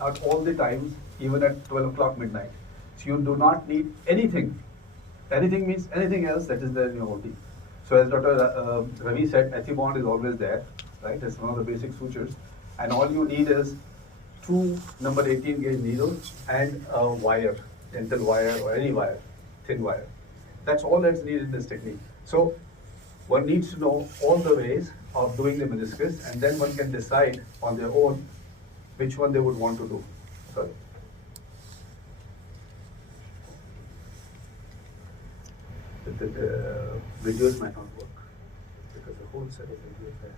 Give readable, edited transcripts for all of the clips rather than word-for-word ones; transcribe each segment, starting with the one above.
at all the times, even at 12 o'clock midnight. So you do not need anything. Anything means anything else that is there in your OT. So as Dr. Ravi said, ethibond is always there, right? That's one of the basic sutures. And all you need is two number 18 gauge needles and a wire, dental wire or any wire, thin wire. That's all that's needed in this technique. So one needs to know all the ways of doing the meniscus, and then one can decide on their own which one they would want to do. Sorry. The videos might not work because the whole set of videos there.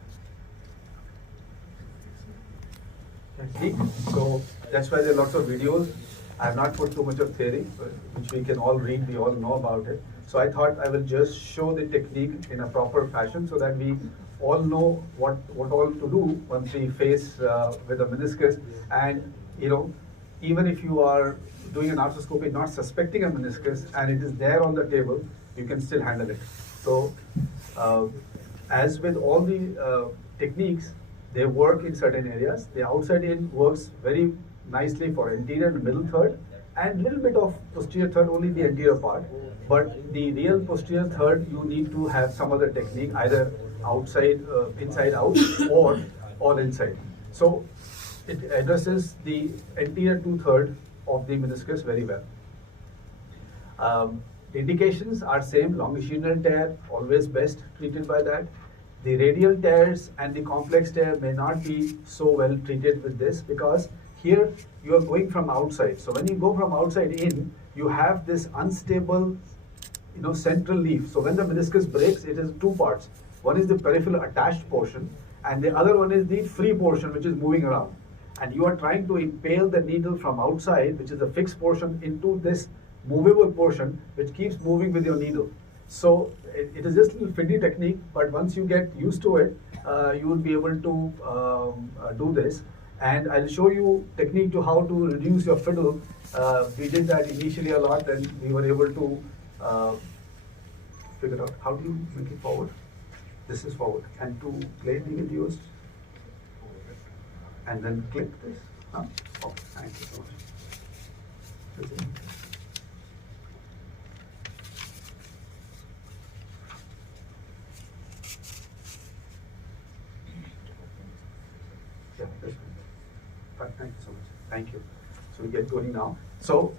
See? So that's why there are lots of videos. I have not put too much of theory, which we can all read, we all know about it. So I thought I will just show the technique in a proper fashion so that we all know what all to do once we face with a meniscus. And even if you are doing an arthroscopy not suspecting a meniscus and it is there on the table, you can still handle it. So as with all the techniques, they work in certain areas. The outside in works very nicely for anterior and middle third, and little bit of posterior third, only the anterior part. But the real posterior third, you need to have some other technique, either outside, inside out, or all inside. So it addresses the anterior 2/3 of the meniscus very well. The indications are same. Longitudinal tear, always best treated by that. The radial tears and the complex tear may not be so well treated with this, because here you are going from outside. So when you go from outside in, you have this unstable central leaf. So when the meniscus breaks, it is two parts. One is the peripheral attached portion, and the other one is the free portion, which is moving around. And you are trying to impale the needle from outside, which is the fixed portion, into this movable portion, which keeps moving with your needle. So it is just a little fiddly technique, but once you get used to it, you will be able to do this. And I'll show you technique to how to reduce your fiddle. We did that initially a lot, and we were able to figure out how do you make it forward. This is forward, and to play the videos, and then click this. Huh? Oh, thank you so much. Yeah, that's fine. Thank you so much. Thank you. So we get going now. So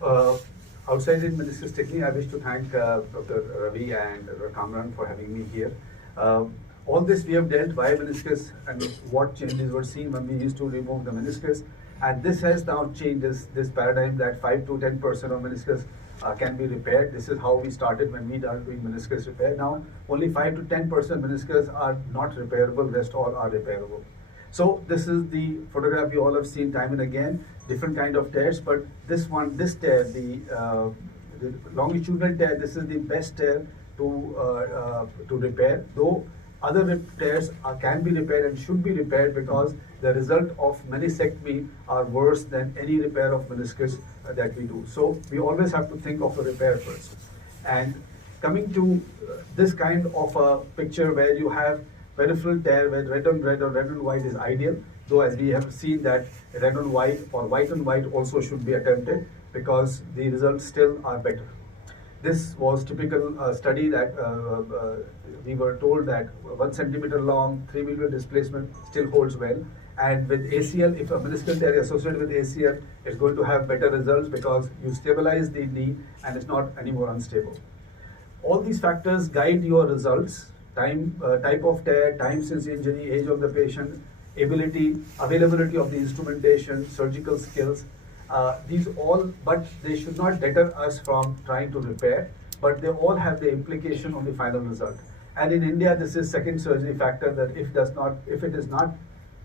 outside in meniscus technique, I wish to thank Dr. Ravi and Dr. Kamran for having me here. All this we have dealt via meniscus and what changes were seen when we used to remove the meniscus. And this has now changed this paradigm that 5 to 10% of meniscus can be repaired. This is how we started when we started doing meniscus repair. Now only 5 to 10% meniscus are not repairable, rest all are repairable. So this is the photograph you all have seen time and again, different kind of tears, but this tear, the longitudinal tear, this is the best tear to repair, though other tears can be repaired and should be repaired, because the result of meniscectomy are worse than any repair of meniscus that we do. So we always have to think of a repair first. And coming to this kind of a picture where you have peripheral tear where red on red or red on white is ideal, though as we have seen that red on white or white on white also should be attempted, because the results still are better. This was typical study that we were told that 1 centimeter long, 3 millimeter displacement still holds well. And with ACL, if a meniscal tear is associated with ACL, it's going to have better results because you stabilize the knee and it's not anymore unstable. All these factors guide your results: time, type of tear, time since injury, age of the patient, availability of the instrumentation, surgical skills. These all, but they should not deter us from trying to repair, but they all have the implication on the final result. And in India, this is second surgery factor, that if it is not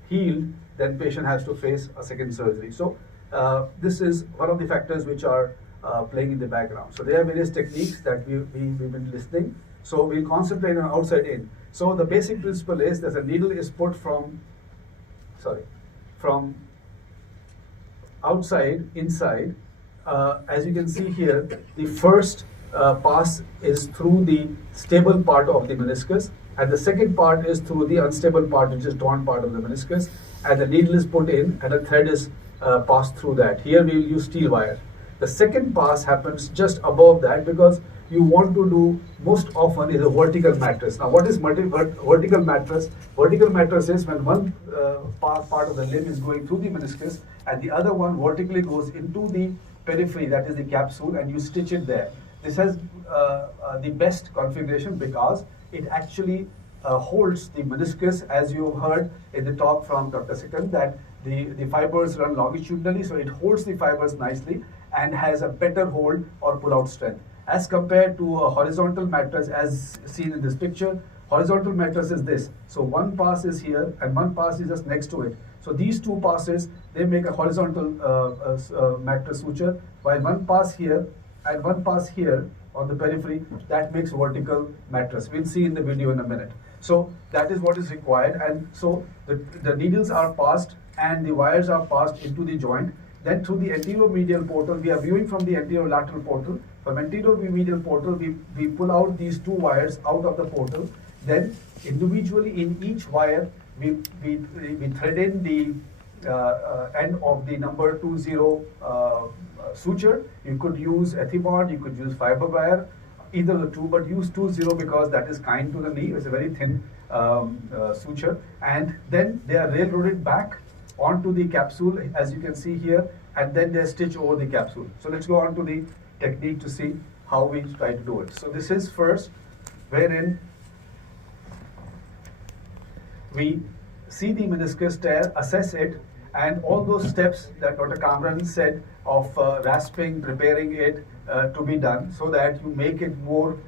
healed, then patient has to face a second surgery. So this is one of the factors which are playing in the background. So there are various techniques that we've been listening. So we'll concentrate on outside in. So the basic principle is that a needle is put from outside inside. As you can see here, the first pass is through the stable part of the meniscus, and the second part is through the unstable part, which is torn part of the meniscus, and the needle is put in and a thread is pass through that. Here we will use steel wire. The second pass happens just above that because you want to do most often is a vertical mattress. Now, what is vertical mattress? Vertical mattress is when one part of the limb is going through the meniscus and the other one vertically goes into the periphery, that is the capsule, and you stitch it there. This has the best configuration because it actually holds the meniscus, as you heard in the talk from Dr. Sikand, that the fibers run longitudinally, so it holds the fibers nicely and has a better hold or pull-out strength. As compared to a horizontal mattress, as seen in this picture, horizontal mattress is this. So one pass is here and one pass is just next to it. So these two passes, they make a horizontal mattress suture, while one pass here and one pass here on the periphery, that makes vertical mattress. We'll see in the video in a minute. So that is what is required, and so the needles are passed and the wires are passed into the joint. Then through the anterior medial portal, we are viewing from the anterior lateral portal. From anterior medial portal, we pull out these two wires out of the portal. Then individually in each wire, we thread in the end of the number 20 suture. You could use ethibond, you could use fiber wire, either the two, but use 20 because that is kind to the knee. It's a very thin suture, and then they are railroaded back onto the capsule, as you can see here, and then they stitch over the capsule. So let's go on to the technique to see how we try to do it. So this is first, wherein we see the meniscus tear, assess it, and all those steps that Dr. Kamran said of rasping, preparing it to be done so that you make it more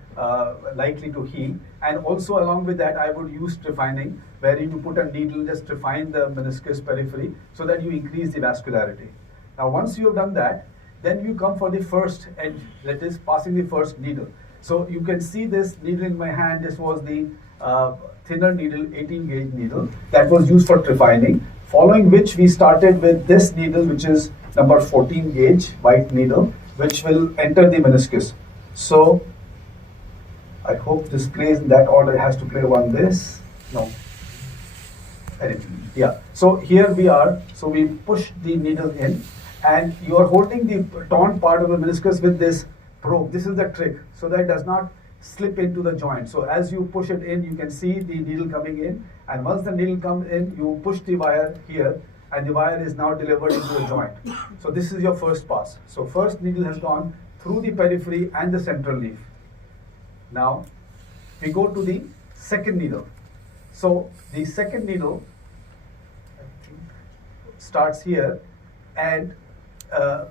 likely to heal. And also along with that, I would use trephining, where you put a needle, just trefine the meniscus periphery so that you increase the vascularity. Now, once you have done that, then you come for the first edge, that is passing the first needle. So you can see this needle in my hand. This was the thinner needle, 18 gauge needle that was used for trephining, following which we started with this needle, which is number 14 gauge white needle, which will enter the meniscus. So I hope this plays in that order. It has to play one this. No. Yeah. So here we are. So we push the needle in, and you are holding the torn part of the meniscus with this probe. This is the trick, so that it does not slip into the joint. So as you push it in, you can see the needle coming in, and once the needle comes in, you push the wire here, and the wire is now delivered into the joint. So this is your first pass. So first needle has gone through the periphery and the central leaf. Now we go to the second needle. So the second needle starts here, and I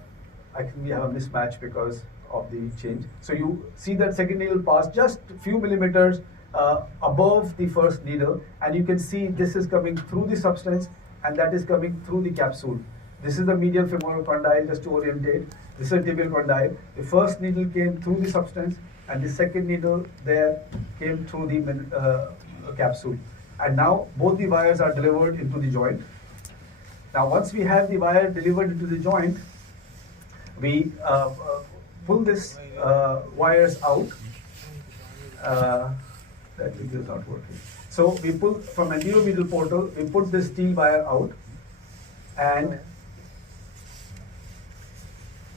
think we have a mismatch because of the change. So you see that second needle pass just a few millimeters above the first needle, and you can see this is coming through the substance and that is coming through the capsule. This is the medial femoral condyle, just to orientate. This is tibial condyle. The first needle came through the substance, and the second needle there came through the capsule. And now both the wires are delivered into the joint. Now once we have the wire delivered into the joint, we pull this wires out. That video is not working. So we pull from anterior medial portal, we put this steel wire out, and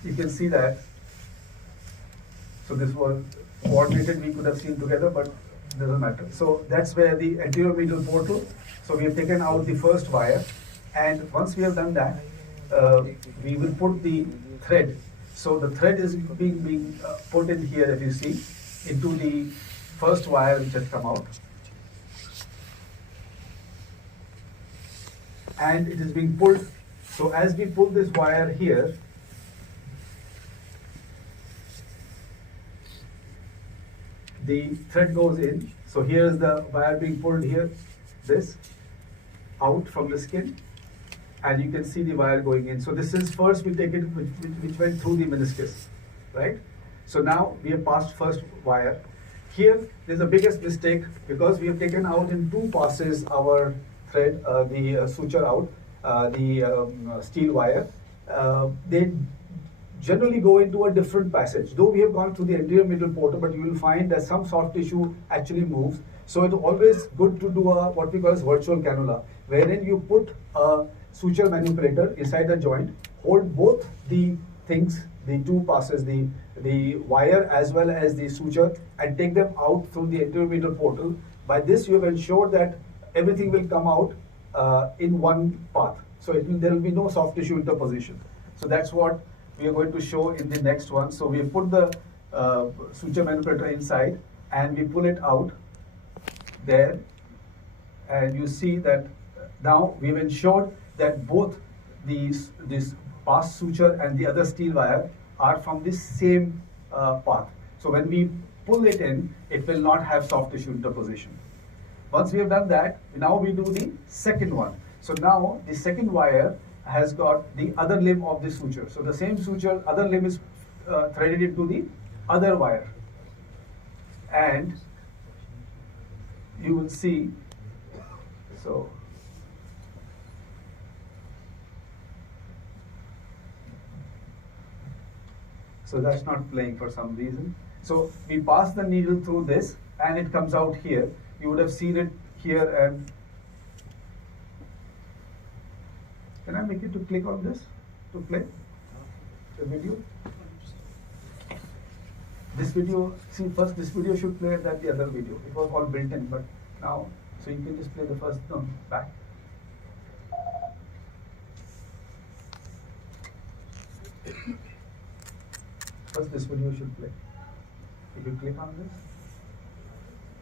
you can see that. So this was coordinated, we could have seen together, but it doesn't matter. So that's where the anterior medial portal. So we have taken out the first wire, and once we have done that, we will put the thread. So the thread is being put in here, if you see, into the first wire which has come out. And it is being pulled. So as we pull this wire here, the thread goes in. So here is the wire being pulled here, this, out from the skin. And you can see the wire going in. So this is first we take it, which went through the meniscus, right? So now we have passed first wire. Here there's the biggest mistake, because we have taken out in two passes our thread, the suture out, the steel wire. They generally go into a different passage. Though we have gone through the anterior medial portal, but you will find that some soft tissue actually moves. So it's always good to do a what we call as virtual cannula, wherein you put a suture manipulator inside the joint, hold both the things, the two passes, the wire as well as the suture, and take them out through the anterometer portal. By this, you have ensured that everything will come out in one path. So there will be no soft tissue interposition. So that's what we are going to show in the next one. So we put the suture manipulator inside and we pull it out there, and you see that now we've ensured that both this pass suture and the other steel wire are from the same path. So when we pull it in, it will not have soft tissue interposition. Once we have done that, now we do the second one. So now the second wire has got the other limb of the suture. So the same suture, other limb is threaded into the other wire. And you will see, so that's not playing for some reason. So we pass the needle through this and it comes out here. You would have seen it here, and can I make it to click on this to play the video? This video, see, first this video should play, that the other video. It was all built in, but now, so you can just play the first, no, back. First this video should play. If you click on this,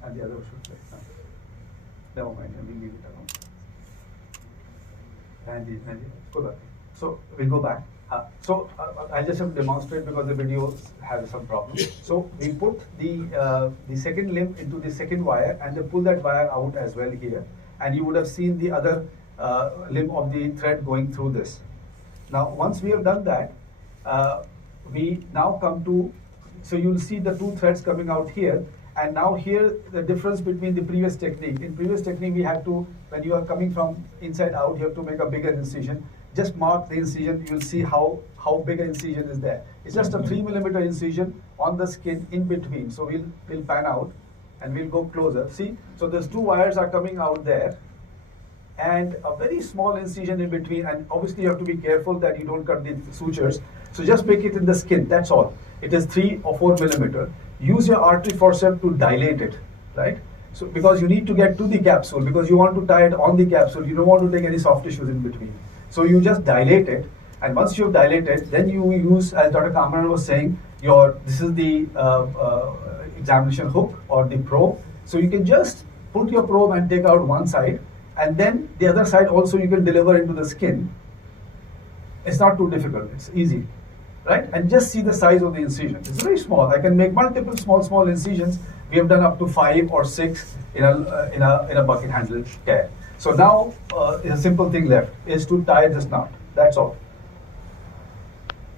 and the other should play. No. Never mind, we leave it alone. And go back. So we go back. I just have to demonstrate because the video has some problems. So we put the second limb into the second wire and they pull that wire out as well here. And you would have seen the other limb of the thread going through this. Now, once we have done that, we now come to, so you'll see the two threads coming out here. And now here, the difference between the previous technique. In previous technique, we had to, when you are coming from inside out, you have to make a bigger incision. Just mark the incision, you'll see how big an incision is there. It's just a 3 millimeter incision on the skin in between. So we'll pan out and we'll go closer. See, so those two wires are coming out there and a very small incision in between, and obviously you have to be careful that you don't cut the sutures. So just make it in the skin, that's all. It is 3 or 4 millimeter. Use your artery forceps to dilate it, right? So because you need to get to the capsule, because you want to tie it on the capsule, you don't want to take any soft tissues in between. So you just dilate it, and once you've dilated, then you use, as Dr. Kamran was saying, this is the examination hook or the probe. So you can just put your probe and take out one side, and then the other side also you can deliver into the skin. It's not too difficult, it's easy, right? And just see the size of the incision. It's very small. I can make multiple small incisions. We have done up to 5 or 6 in a bucket handle tear. So now a simple thing left is to tie this knot. That's all.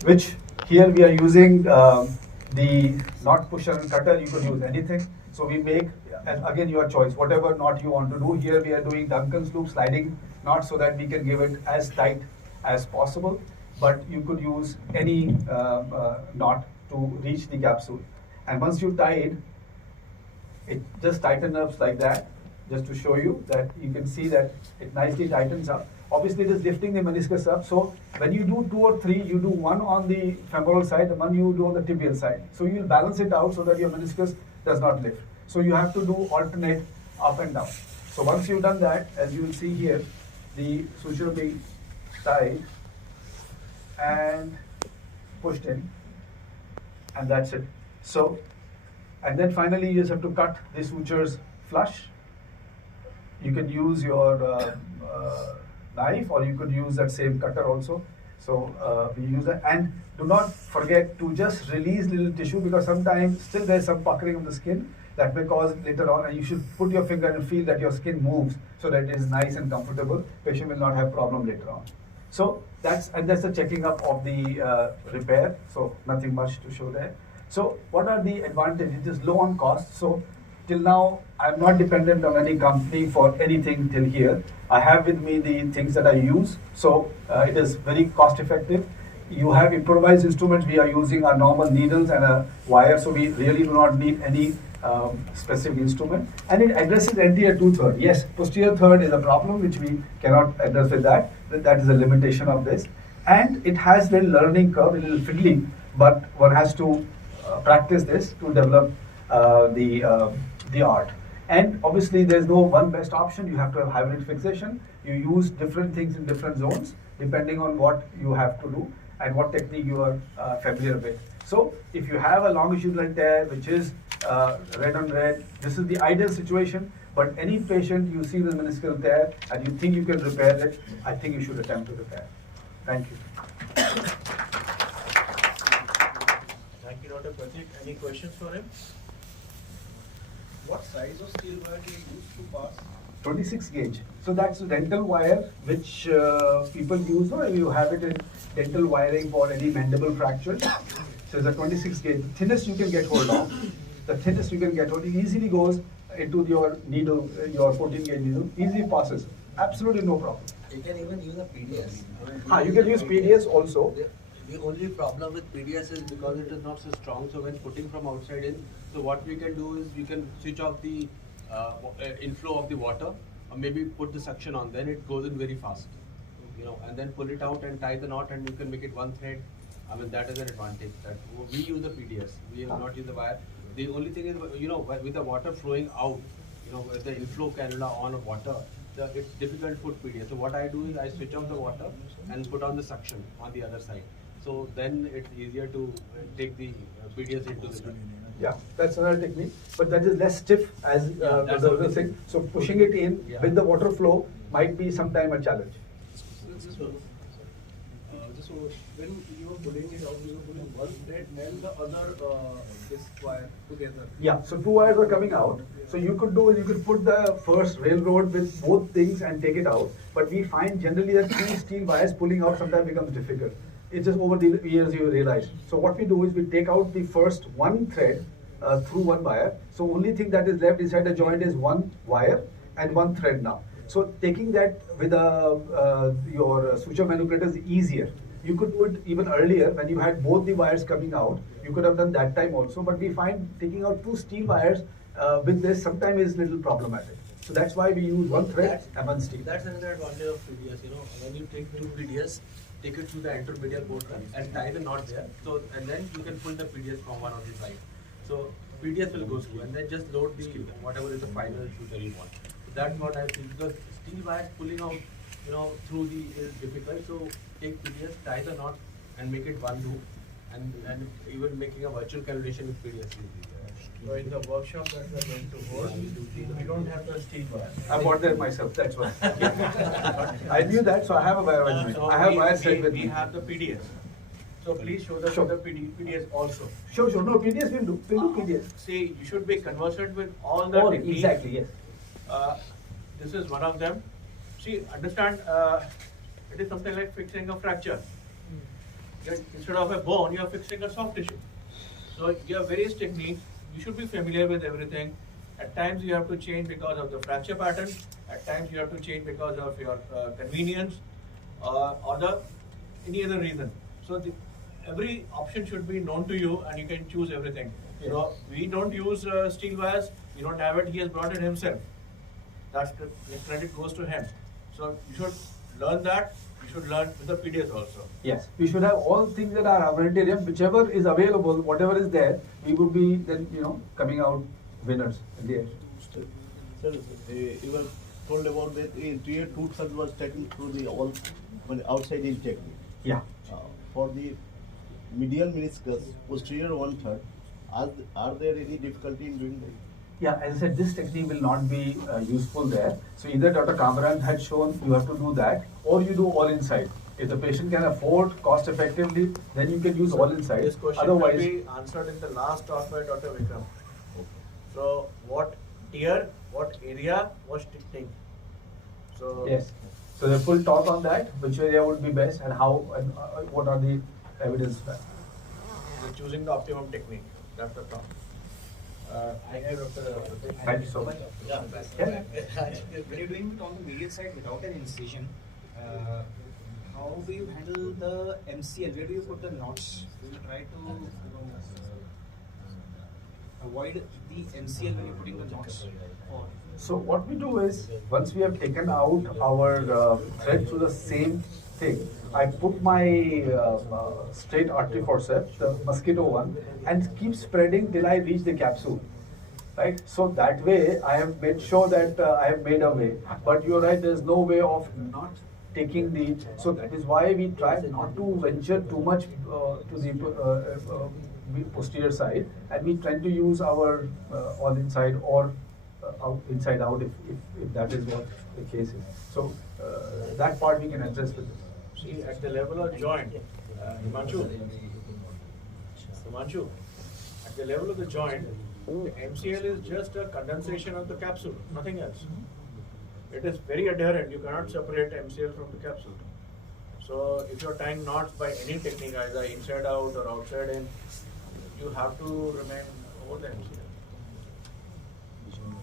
Which here we are using the knot pusher and cutter. You could use anything. So we make, and again your choice, whatever knot you want to do. Here we are doing Duncan's loop sliding knot so that we can give it as tight as possible. But you could use any knot to reach the capsule. And once you tie it just tightens up like that, just to show you that you can see that it nicely tightens up. Obviously it is lifting the meniscus up. So when you do 2 or 3, you do one on the femoral side and one you do on the tibial side. So you will balance it out so that your meniscus does not lift. So you have to do alternate up and down. So once you've done that, as you will see here, the suture will be tied and pushed in, and that's it. So, and then finally you just have to cut the sutures flush. You can use your knife, or you could use that same cutter also. So we use that, and do not forget to just release little tissue, because sometimes still there's some puckering of the skin that may cause later on, and you should put your finger and feel that your skin moves so that it is nice and comfortable. Patient will not have problem later on. So that's the checking up of the repair. So nothing much to show there. So what are the advantages? It is low on cost. So till now, I'm not dependent on any company for anything till here. I have with me the things that I use. So it is very cost effective. You have improvised instruments. We are using our normal needles and a wire. So we really do not need any specific instrument, and it addresses anterior two-third. Yes, posterior third is a problem which we cannot address with that. That is a limitation of this, and it has the learning curve, a little fiddly, but one has to practice this to develop the art. And obviously, there's no one best option. You have to have hybrid fixation. You use different things in different zones depending on what you have to do and what technique you are familiar with. So, if you have a longitudinal tear which is red on red, this is the ideal situation. But any patient you see with meniscal tear and you think you can repair it, I think you should attempt to repair. Thank you. Thank you, Dr. Pratik. Any questions for him? What size of steel wire do you use to pass? 26 gauge. So that's dental wire which people use, or you have it in dental wiring for any mandible fracture. So it's a 26 gauge. The thinnest you can get hold of. The thinnest you can get hold. It easily goes into your needle, your 14 gauge needle. Easily passes. Absolutely no problem. You can even use a PDS. You can use PDS also. The only problem with PDS is because it is not so strong. So when putting from outside in, so what we can do is we can switch off the inflow of the water, or maybe put the suction on. Then it goes in very fast, and then pull it out and tie the knot, and you can make it one thread. I mean, that is an advantage. That we use the PDS. We have not used the wire. The only thing is, with the water flowing out, with the inflow cannula on water, it's difficult to put PDS. So what I do is I switch off the water and put on the suction on the other side. So then it's easier to take the PDS into the gut. Yeah, that's another technique, but that is less stiff as the other thing. So pushing it in with the water flow might be sometime a challenge. So when you were pulling it out, you were pulling one thread and the other this wire together. Yeah, so two wires are coming out. So you could put the first railroad with both things and take it out. But we find generally that two steel wires pulling out sometimes becomes difficult. It's just over the years you realize. So what we do is we take out the first one thread through one wire. So only thing that is left inside the joint is one wire and one thread now. So taking that with your suture manipulator is easier. You could do it even earlier when you had both the wires coming out. You could have done that time also. But we find taking out two steel wires with this sometimes is a little problematic. So that's why we use one thread and one steel. That's another advantage of PDS. When you take two PDS, take it through the anteromedial portal and tie the knot there. So and then you can pull the PDS from one on the side. So PDS will go through and then just load the whatever is the final suture you want. So that's what I feel, because steel wires pulling out through the is difficult. So take PDS, tie the knot and make it one loop, and even making a virtual calculation with PDS is easier. So in the workshop that we are going to hold, we don't have the steel wire. I bought that myself, that's why. I knew that, so I have a wire with me. So I have wire set with we me. have the PDS. So please show the PDS also. Sure. No, PDS will do. We'll do PDS. See, you should be conversant with all the techniques. Exactly, yes. This is one of them. See, understand, it is something like fixing a fracture. That instead of a bone, you are fixing a soft tissue. So you have various techniques. You should be familiar with everything. At times you have to change because of the fracture pattern. At times you have to change because of your convenience or any other reason. So every option should be known to you, and you can choose everything. Yes. So we don't use steel wires. We don't have it. He has brought it himself. That's the credit goes to him. So you should learn that. You should learn with the PDS also. Yes, we should have all things that are armamentarium, whichever is available, whatever is there, we would be then coming out winners at the end. Sir, you were told about that the entire tooth surgery was taken through the all outside in technique. Yeah. For the medial meniscus, posterior one-third, are there any difficulty in doing that? Yeah, as I said, this technique will not be useful there. So either Dr. Kamran had shown you have to do that, or you do all inside. If the patient can afford cost effectively, then you can use all inside. This question Otherwise, will be answered in the last talk by Dr. Vikram. So what tier, what area, what technique? So yes. So the full talk on that, which area would be best and how and what are the evidence for that. we're choosing the optimum technique. That's the talk. I have Dr. Thank you so much. Yeah. Yeah. When you're doing it on the medial side without an incision, how do you handle the MCL? Where do you put the knots? Do you try to avoid the MCL when you're putting the knots? So what we do is, once we have taken out our thread through the same thing, I put my straight artery forceps, the mosquito one, and keep spreading till I reach the capsule. Right? So that way I have made sure that I have made a way. But you're right, there's no way of not taking the, so that is why we try not to venture too much to the posterior side, and we tend to use our all inside or inside out if that is what the case is. So that part we can address with this. See, at the level of joint, Himanshu, at the level of the joint, the MCL is just a condensation of the capsule, nothing else. It is very adherent. You cannot separate MCL from the capsule. So if you're tying knots by any technique, either inside out or outside in, you have to remain over the MCL.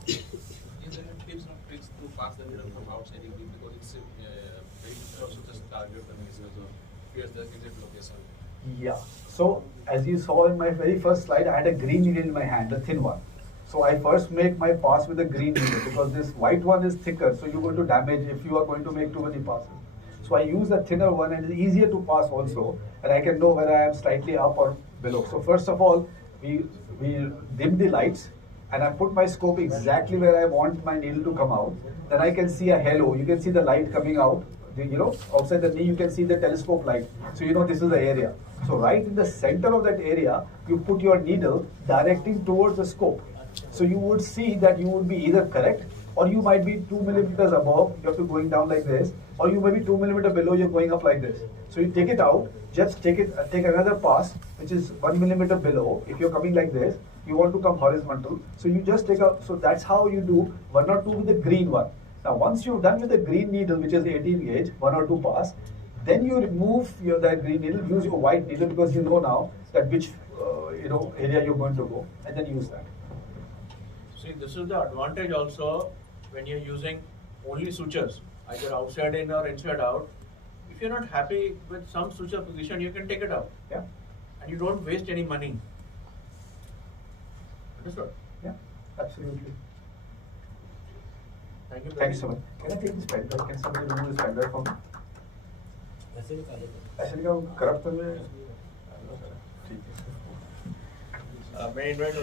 Is there any tips or tricks to pass the needle from outside in because it's very difficult to just target the meniscus or pierce the exact location? Yeah. So as you saw in my very first slide, I had a green needle in my hand, the thin one. So I first make my pass with a green needle because this white one is thicker, so you're going to damage if you are going to make too many passes. So I use a thinner one and it's easier to pass also, and I can know whether I am slightly up or below. So first of all, we dim the lights, and I put my scope exactly where I want my needle to come out. Then I can see a halo. You can see the light coming out. Outside the knee, you can see the telescope light. So you know this is the area. So right in the center of that area, you put your needle directing towards the scope. So you would see that you would be either correct, or you might be 2 millimeters above, you have to going down like this, or you may be 2 millimeters below, you're going up like this. So you take it out, just take another pass, which is 1 millimeter below. If you're coming like this, you want to come horizontal. So you just take a, so that's how you do 1 or 2 with the green one. Now once you've done with the green needle, which is 18 gauge, 1 or 2 pass, then you remove that green needle, use your white needle because you know now that which area you're going to go, and then use that. See, this is the advantage also when you're using only sutures, either outside in or inside out. If you're not happy with some suture position, you can take it out. Yeah. And you don't waste any money. Understood? Yeah, absolutely. Thank you. Thank you so much. Can I take this pen drive? Can somebody remove this pen drive for me? ऐसे क्या corrupt कर रहे हैं? May I invite